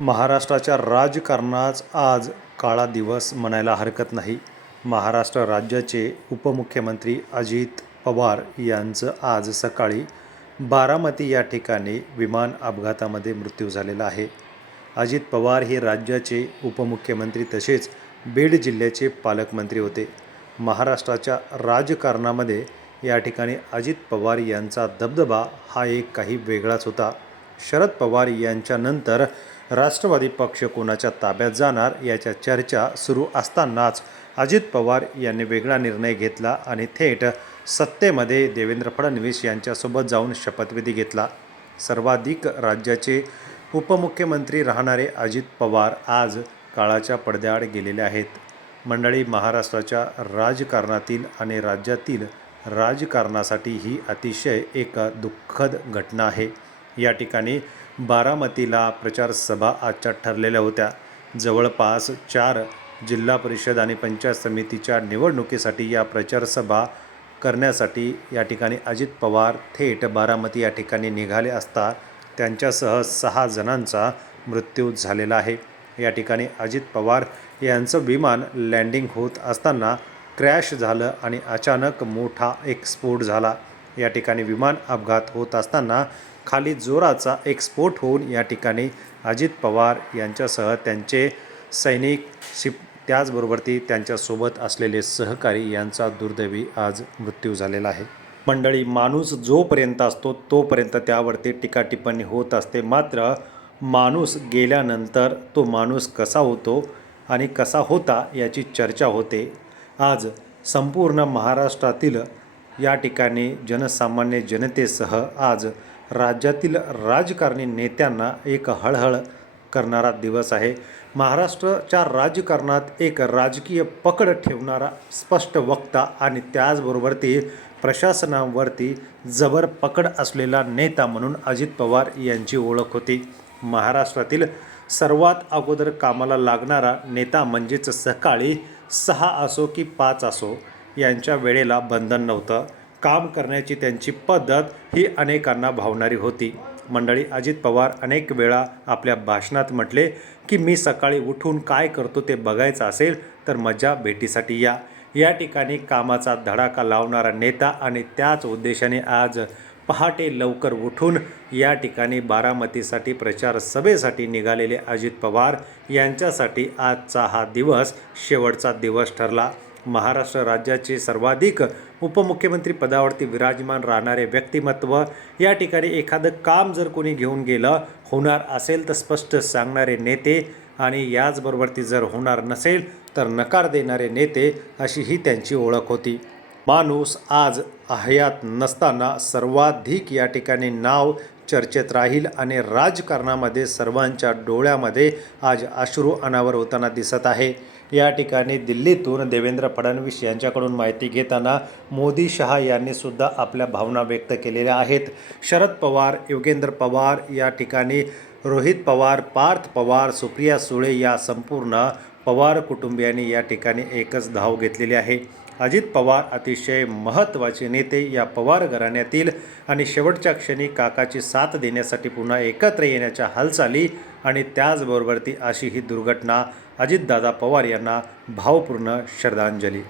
महाराष्ट्राच्या राजकारणाच आज काळा दिवस म्हणायला हरकत नाही. महाराष्ट्र राज्याचे उपमुख्यमंत्री अजित पवार यांचं आज सकाळी बारामती या ठिकाणी विमान अपघातामध्ये मृत्यू झालेला आहे. अजित पवार हे राज्याचे उपमुख्यमंत्री तसेच बीड जिल्ह्याचे पालकमंत्री होते. महाराष्ट्राच्या राजकारणामध्ये या ठिकाणी अजित पवार यांचा दबदबा हा एक काही वेगळाच होता. शरद पवार यांच्यानंतर राष्ट्रवादी पक्ष कोणाच्या ताब्यात जाणार याच्या चर्चा सुरू असतानाच अजित पवार यांनी वेगळा निर्णय घेतला आणि थेट सत्तेमध्ये देवेंद्र फडणवीस यांच्यासोबत जाऊन शपथविधी घेतला. सर्वाधिक राज्याचे उपमुख्यमंत्री राहणारे अजित पवार आज काळाच्या पडद्याआड गेलेले आहेत. मंडळी महाराष्ट्राच्या राजकारणातील आणि राज्यातील राजकारणासाठी ही अतिशय एक दुःखद घटना आहे. या ठिकाणी बारामतीला प्रचार सभा आजच्या ठरलेल्या होत्या. जवळपास चार जिल्हा परिषद आणि पंचायत समितीच्या निवडणुकीसाठी या प्रचारसभा करण्यासाठी या ठिकाणी अजित पवार थेट बारामती या ठिकाणी निघाले असता त्यांच्यासह सहा जणांचा मृत्यू झालेला आहे. या ठिकाणी अजित पवार यांचं विमान लँडिंग होत असताना क्रॅश झालं आणि अचानक मोठा एक स्फोट झाला. या ठिकाणी विमान अपघात होत असताना खाली जोराचा एक्सपोर्ट होऊन या ठिकाणी अजित पवार यांच्यासह त्यांचे सैनिक शिप त्याचबरोबर ती त्यांच्यासोबत असलेले सहकारी यांचा दुर्दैवी आज मृत्यू झालेला आहे. मंडळी माणूस जोपर्यंत असतो तोपर्यंत त्यावरती टीका टिप्पणी होत असते. मात्र माणूस गेल्यानंतर तो माणूस कसा होतो आणि कसा होता याची चर्चा होते. आज संपूर्ण महाराष्ट्रातील या ठिकाणी जनसामान्य जनतेसह आज राज्यातील राजकारणी नेत्यांना एक हळहळ करणारा दिवस आहे. महाराष्ट्राच्या राजकारणात एक राजकीय पकड ठेवणारा स्पष्ट वक्ता आणि त्याचबरोबर ते प्रशासनावरती जबर पकड असलेला नेता म्हणून अजित पवार यांची ओळख होती. महाराष्ट्रातील सर्वात अगोदर कामाला लागणारा नेता म्हणजेच सकाळी सहा असो की पाच असो यांच्या वेळेला बंधन नव्हतं. काम करण्याची त्यांची पद्धत ही अनेकांना भावणारी होती. मंडळी अजित पवार अनेक वेळा आपल्या भाषणात म्हटले की मी सकाळी उठून काय करतो ते बघायचं असेल तर मजा भेटीसाठी या. या ठिकाणी कामाचा धडाका लावणारा नेता आणि त्याच उद्देशाने आज पहाटे लवकर उठून या ठिकाणी बारामतीसाठी प्रचार सभेसाठी निघालेले अजित पवार यांच्यासाठी आजचा हा दिवस शेवटचा दिवस ठरला. महाराष्ट्र राज्याचे सर्वाधिक उपमुख्यमंत्री पदावरती विराजमान राहणारे व्यक्तिमत्व या ठिकाणी एखादं काम जर कोणी घेऊन गेलं होणार असेल तर स्पष्ट सांगणारे नेते आणि याचबरोबर ती जर होणार नसेल तर नकार देणारे नेते अशी ही त्यांची ओळख होती. माणूस आज हयात नसताना सर्वाधिक या ठिकाणी नाव चर्चेत राहील आणि राजकारणामध्ये सर्वांच्या डोळ्यामध्ये आज अश्रू अनावर होताना दिसत आहे. या ठिकाणी दिल्लीतून देवेंद्र फडणवीस यांच्याकडून माहिती घेताना मोदी शहा यांनी सुद्धा आपल्या भावना व्यक्त केलेल्या आहेत. शरद पवार योगेंद्र पवार या ठिकाणी रोहित पवार पार्थ पवार सुप्रिया सुळे या संपूर्ण पवार कुटुंबियांनी या ठिकाणी एकच धाव घेतलेली आहे. अजित पवार अतिशय महत्त्वाचे नेते या पवार घराण्यातील आणि शेवटच्या क्षणी काकाची साथ देण्यासाठी पुन्हा एकत्र येण्याच्या हालचाली आणि त्याचबरोबर ती अशी ही दुर्घटना अजितदादा पवार यांना भावपूर्ण श्रद्धांजली.